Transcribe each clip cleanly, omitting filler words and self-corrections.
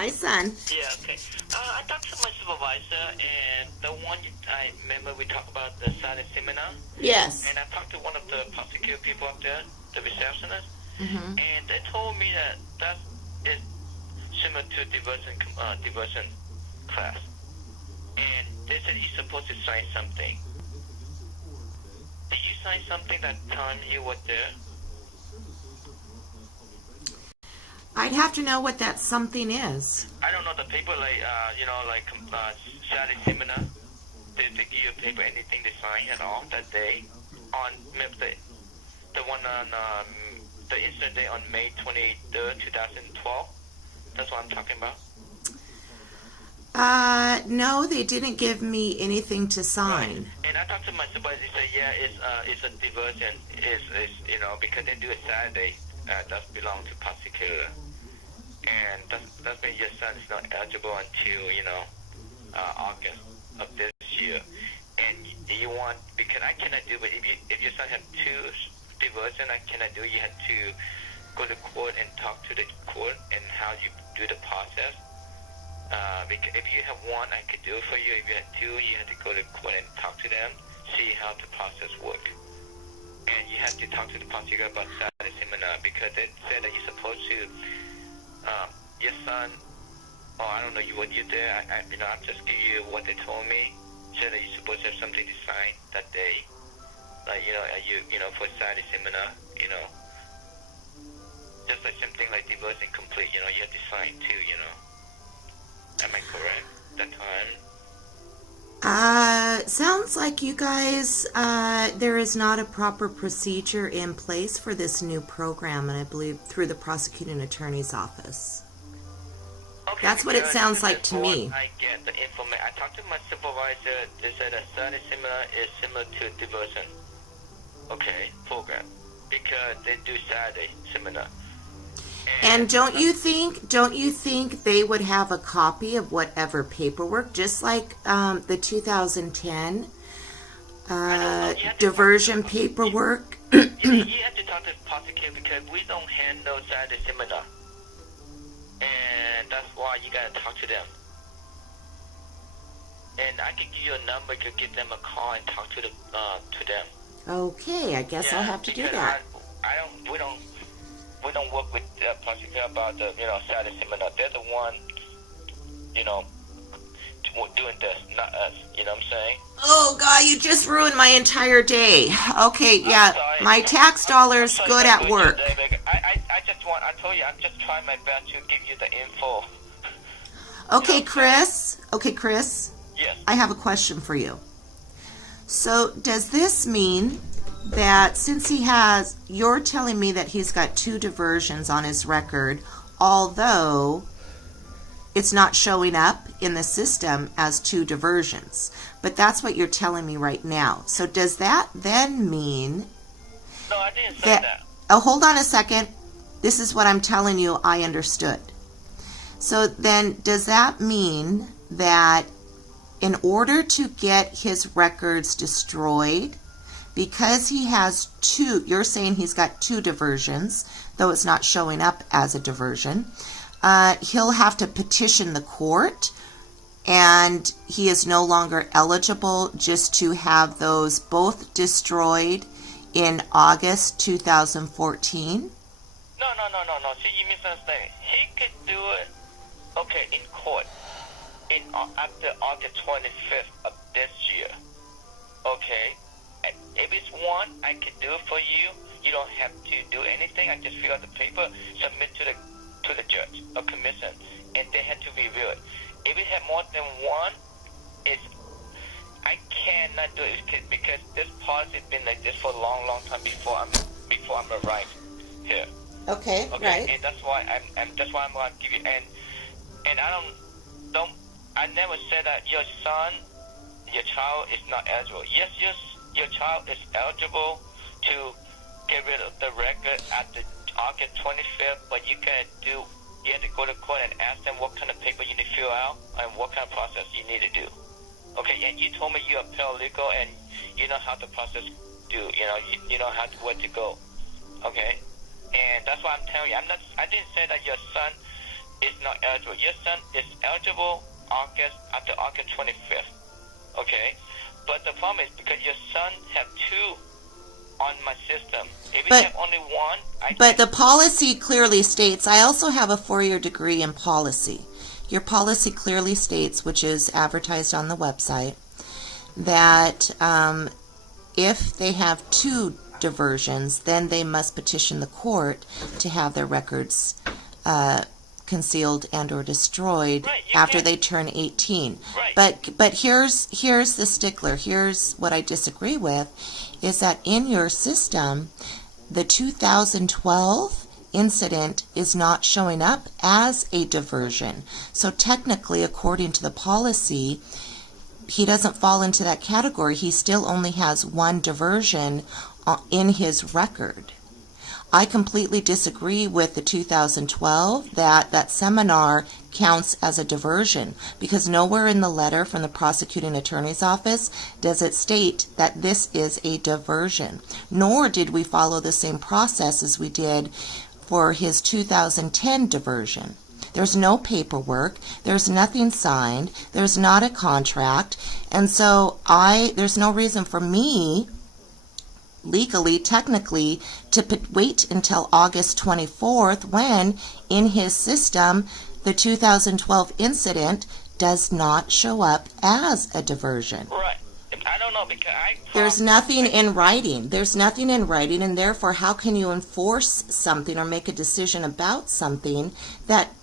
My son. Yeah, okay. I talked to my supervisor, and the one I remember we talked about the silent seminar. Yes. And I talked to one of the prosecutor people up there, the receptionist, Mm-hmm. and they told me that is similar to diversion class. And they said you're supposed to sign something. Did you sign something that time you were there? I'd have to know what that something is. I don't know the paper Saturday seminar. They give you a paper, anything to sign at all that day on the one on the incident day on May 23rd, 2012. That's what I'm talking about. No, they didn't give me anything to sign. Right. And I talked to my supervisor. He said, yeah, it's a diversion. Is because they do it Saturday. That belongs to prosecutor. And that's means your son is not eligible until August of this year. And you want, because I cannot do it. If your son has two diversion, I cannot do it. You have to go to court and talk to the court and how you do the process. Because if you have one, I could do it for you. If you have two, you have to go to court and talk to them, see how the process works. And you have to talk to the prosecutor about Saturday seminar because they said that you're supposed to, your son, I don't know, you there. I'll just give you what they told me. Said that you're supposed to have something to sign that day. Like, for Saturday seminar, just like something like diversion complete, you have to sign too, Am I correct? That time? Sounds like you guys, there is not a proper procedure in place for this new program, and I believe through the prosecuting attorney's office. Okay, that's what it sounds like to me. I get the information. I talked to my supervisor. They said a Saturday seminar is similar to diversion, program, because they do Saturday seminar. And don't you think they would have a copy of whatever paperwork, just like the 2010 diversion paperwork? You have to talk to the prosecutor because we don't handle Saturday seminar, and that's why you gotta talk to them. And I can give you a number. You can give them a call and talk to them. Okay, I guess I'll have to do that. We don't work with the prosecutor about the Saturday seminar. They're the one doing this, not us. You know what I'm saying? Oh God, you just ruined my entire day. Okay, yeah, my tax dollars good at work. I told you, I'm just trying my best to give you the info. Okay, Chris. Yes. I have a question for you. So, does this mean that since you're telling me that he's got two diversions on his record, although it's not showing up in the system as two diversions, but that's what you're telling me right now. So does that then mean... No, I didn't say that. Oh, hold on a second. This is what I'm telling you I understood. So then does that mean that in order to get his records destroyed, because he has two, you're saying he's got two diversions, though it's not showing up as a diversion, he'll have to petition the court, and he is no longer eligible just to have those both destroyed in August 2014? No. See, you misunderstand. He could do it, in court, after August 25th of this year. Okay? And if it's one, I can do it for you. You don't have to do anything. I just fill out the paper, submit to the judge or commission, and they have to review it. If it have more than one, I cannot do it because this policy has been like this for a long time before I'm arrived here. Okay, right. And that's why I'm going to give you and I never said that your child is not eligible. Yes, your child is eligible to get rid of the record at the August 25th, but you have to go to court and ask them what kind of paper you need to fill out and what kind of process you need to do. Okay, and you told me you're a paralegal and you know how the process do. You know where to go. Okay, and that's why I'm telling you. I didn't say that your son is not eligible. Your son is eligible after August 25th. Okay, but the problem is because your son have two on my system. If you have only one, But the policy clearly states, I also have a 4-year degree in policy. Your policy clearly states, which is advertised on the website, that if they have 2 diversions, then they must petition the court to have their records concealed and or destroyed after they turn 18. Right. But here's the stickler. Here's what I disagree with, is that in your system, the 2012 incident is not showing up as a diversion. So technically, according to the policy, he doesn't fall into that category. He still only has 1 diversion in his record. I completely disagree with the 2012 that seminar counts as a diversion, because nowhere in the letter from the prosecuting attorney's office does it state that this is a diversion. Nor did we follow the same process as we did for his 2010 diversion. There's no paperwork, there's nothing signed, there's not a contract, and so there's no reason for me legally, technically, to wait until August 24th when, in his system, the 2012 incident does not show up as a diversion. Right. I don't know, because There's nothing in writing. There's nothing in writing, and therefore, how can you enforce something or make a decision about something that,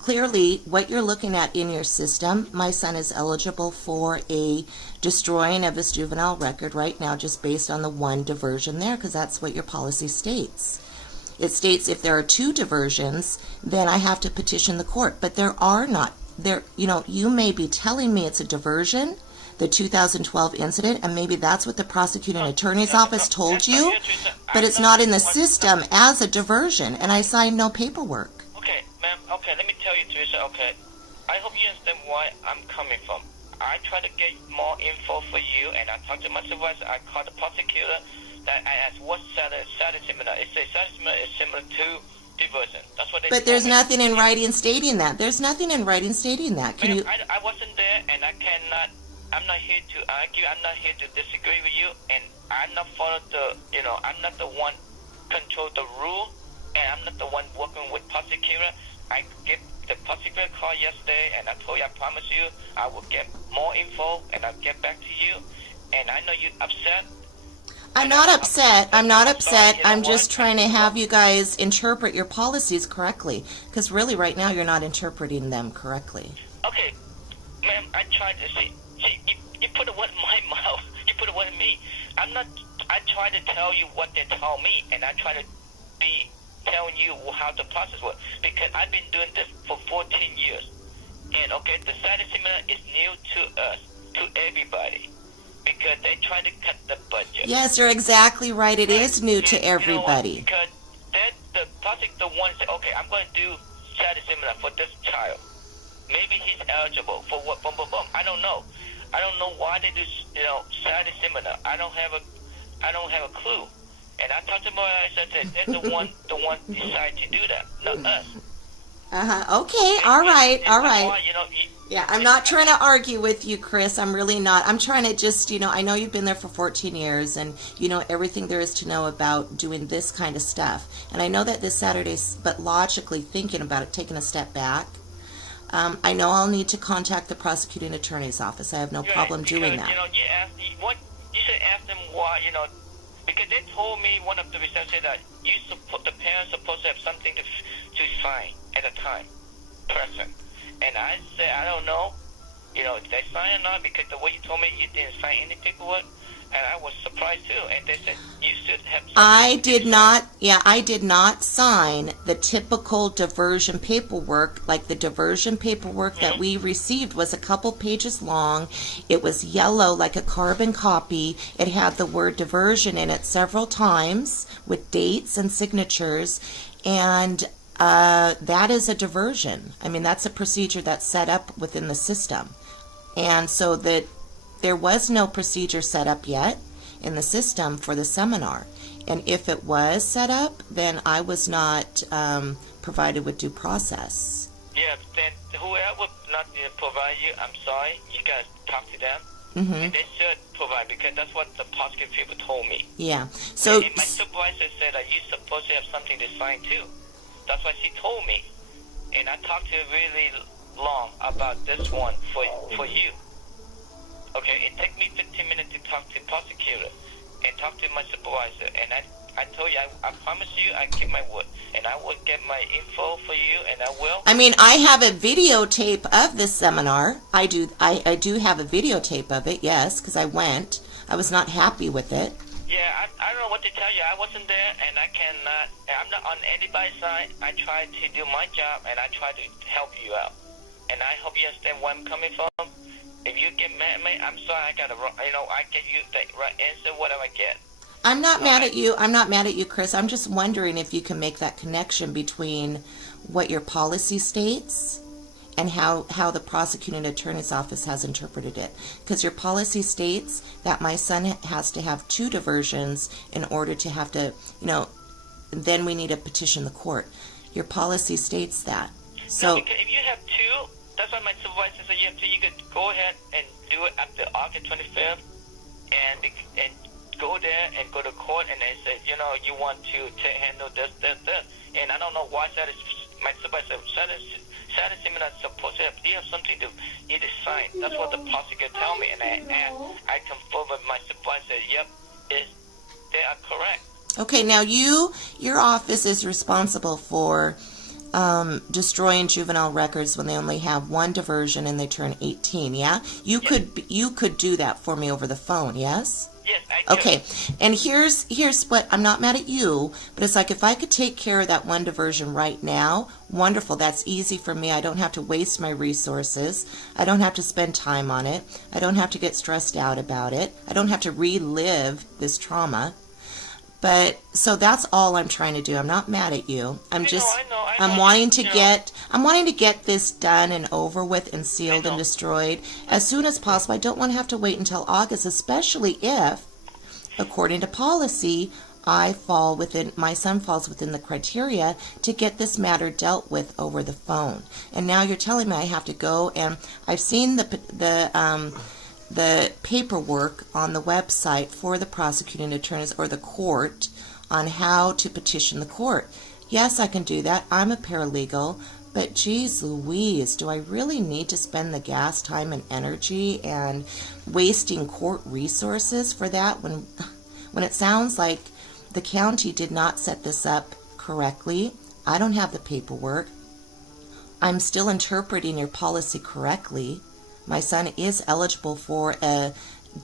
clearly what you're looking at in your system, my son is eligible for a destroying of his juvenile record right now just based on the 1 diversion there, because that's what your policy states. It states if there are 2 diversions, then I have to petition the court, but there are not. You may be telling me it's a diversion, the 2012 incident, and maybe that's what the prosecuting attorney's office told you, but it's not in the system as a diversion, and I signed no paperwork. Okay, ma'am, let me tell you, Teresa, I hope you understand where I'm coming from. I try to get more info for you, and I talked to my supervisor. I called the prosecutor. That I asked, what's status similar? It says status similar is similar to diversion. That's what they But there's nothing in writing stating that. There's nothing in writing stating that. Can you? I wasn't there, and I'm not here to argue. I'm not here to disagree with you, and I'm not following I'm not the one control the rule, and I'm not the one working with prosecutor. I give the prosecutor a call yesterday, and I told you, I promise you, I will get more info, and I'll get back to you. And I know you're upset. I'm not upset. I'm just trying to have you guys interpret your policies correctly, because really right now you're not interpreting them correctly. Okay, ma'am, I tried to see. You put a word in my mouth. You put a word in me. I try to tell you what they tell me, and I try to be telling you how the process works, because I've been doing this for 14 years. And the status similar is new to us, to everybody, because they try to cut the budget. Yes, you're exactly right. It is new to everybody. Because the prosecutor wants to say, okay, I'm going to do status similar for this child. Maybe he's eligible for what? Boom, boom, boom. I don't know. I don't know why they do status similar. I don't have a clue. And I talked to my I said they're the one decide to do that, not us. Okay. All right. Yeah, I'm not trying to argue with you, Chris. I'm really not. I'm trying to just, I know you've been there for 14 years and you know everything there is to know about doing this kind of stuff. And I know that this Saturday, but logically thinking about it, taking a step back, I know I'll need to contact the prosecuting attorney's office. I have no problem doing that. You should ask them why, because they told me, one of the researchers said that the parents supposed to have something to sign at a time, present. And I said, I don't know, if they sign or not, because the way you told me you didn't sign any paperwork, and I was surprised too. And they said you should have. I did not sign the typical diversion paperwork. Like the diversion paperwork that we received was a couple pages long. It was yellow like a carbon copy. It had the word diversion in it several times with dates and signatures, and that is a diversion. I mean, that's a procedure that's set up within the system, and so that. There was no procedure set up yet in the system for the seminar. And if it was set up, then I was not provided with due process. Yeah, then whoever not provide you, I'm sorry, you gotta talk to them. Mm-hmm. And they should provide because that's what the prosecuting people told me. Yeah. So And my supervisor said that you're supposed to have something to sign too. That's what she told me. And I talked to her really long about this one for you. Okay, it took me 15 minutes to talk to the prosecutor and talk to my supervisor. And I told you, I promise you, I keep my word. And I will get my info for you, and I will. I mean, I have a videotape of this seminar. I do have a videotape of it, yes, because I went. I was not happy with it. Yeah, I don't know what to tell you. I wasn't there, and I'm not on anybody's side. I try to do my job, and I try to help you out. And I hope you understand where I'm coming from. If you get mad at me, I'm sorry. I give you the right answer, whatever I get. I'm not mad at you. I'm not mad at you, Chris. I'm just wondering if you can make that connection between what your policy states and how the prosecuting attorney's office has interpreted it. Because your policy states that my son has to have 2 diversions in order to have to, then we need to petition the court. Your policy states that. So no, because if you have 2, that's why my supervisor said you have 2. You could go ahead and do it after August 25th and go there and go to court, and they said, you want to handle this. And I don't know why my supervisor said seminar supposed to have, you have something to either sign. That's what the prosecutor tell me, and I confirm with my supervisor, yep, they are correct. Okay, now your office is responsible for destroying juvenile records when they only have 1 diversion and they turn 18, yeah? You could do that for me over the phone, yes? Yes, I do. Okay, and here's what, I'm not mad at you, but it's like if I could take care of that 1 diversion right now, wonderful, that's easy for me. I don't have to waste my resources. I don't have to spend time on it. I don't have to get stressed out about it. I don't have to relive this trauma. But so that's all I'm trying to do. I'm not mad at you. I'm wanting to get this done and over with and sealed and destroyed as soon as possible. I don't want to have to wait until August, especially if, according to policy, my son falls within the criteria to get this matter dealt with over the phone. And now you're telling me I have to go, and I've seen the paperwork on the website for the prosecuting attorneys or the court on how to petition the court. Yes, I can do that. I'm a paralegal, but geez Louise, do I really need to spend the gas, time, and energy and wasting court resources for that when it sounds like the county did not set this up correctly? I don't have the paperwork. I'm still interpreting your policy correctly. My son is eligible for a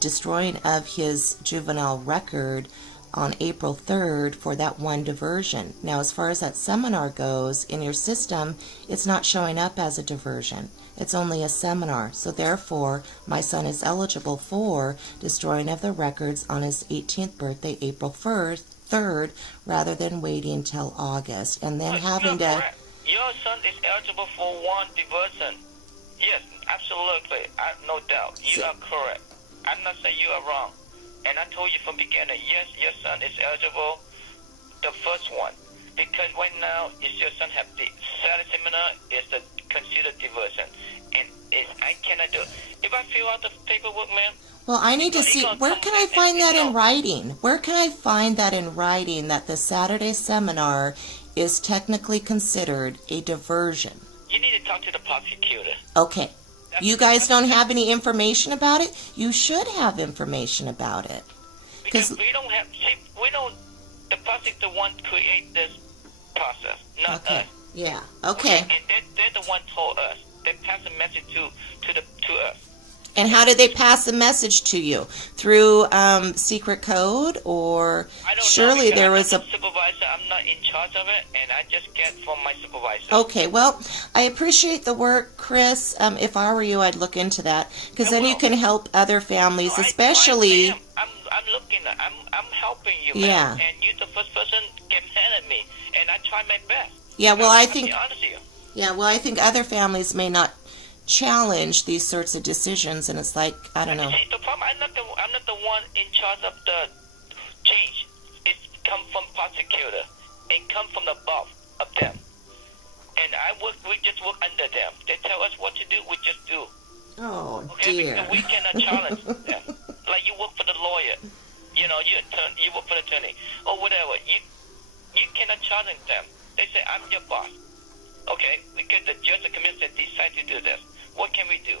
destroying of his juvenile record on April 3rd for that 1 diversion. Now, as far as that seminar goes, in your system, it's not showing up as a diversion. It's only a seminar. So therefore, my son is eligible for destroying of the records on his 18th birthday, April 3rd, rather than waiting till August. And then having to... Correct. Your son is eligible for 1 diversion. Yes, absolutely. No doubt. You are correct. I'm not saying you are wrong. And I told you from the beginning, yes, your son is eligible, the first one. Because right now, your son have the Saturday seminar is the considered diversion. And I cannot do it. If I fill out the paperwork, ma'am. Well, I need to see, where can I find that in writing? Where can I find that in writing that the Saturday seminar is technically considered a diversion? You need to talk to the prosecutor. Okay. You guys don't have any information about it? You should have information about it. Because we don't, the prosecutor wants to create this process, not us. Yeah, okay. And they're the one told us. They passed a message to us. And how did they pass the message to you? Through secret code, or I don't surely know, there I'm was not the supervisor. I'm not in charge of it, and I just get from my supervisor. Okay, well, I appreciate the work, Chris. If I were you, I'd look into that, because then you can help other families, especially. I'm looking. I'm helping you, yeah. Man, and you're the first person get mad at me, and I try my best. Yeah, well, I think. Be honest with you. Yeah, well, I think other families may not challenge these sorts of decisions, and it's like, I don't know. The problem, I'm not the one in charge of the change. It come from prosecutor and come from the above of them. and we just work under them. They tell us what to do, we just do. Oh, Okay, dear. because we cannot challenge them. Like you work for the lawyer, you work for the attorney or whatever. You cannot challenge them. They say, I'm your boss. Okay, because the judge, the commission decide to do this. What can we do?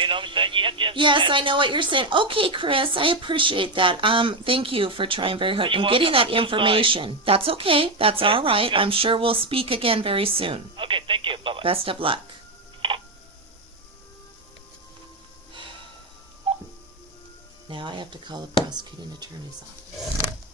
You know what I'm saying? Yes, I know what you're saying. Okay, Chris, I appreciate that. Thank you for trying very hard and You're getting that welcome. information. That's okay. That's Okay, all right. good. I'm sure we'll speak again very soon. Okay, thank you. Bye-bye. Best of luck. Now I have to call the prosecuting attorney's office.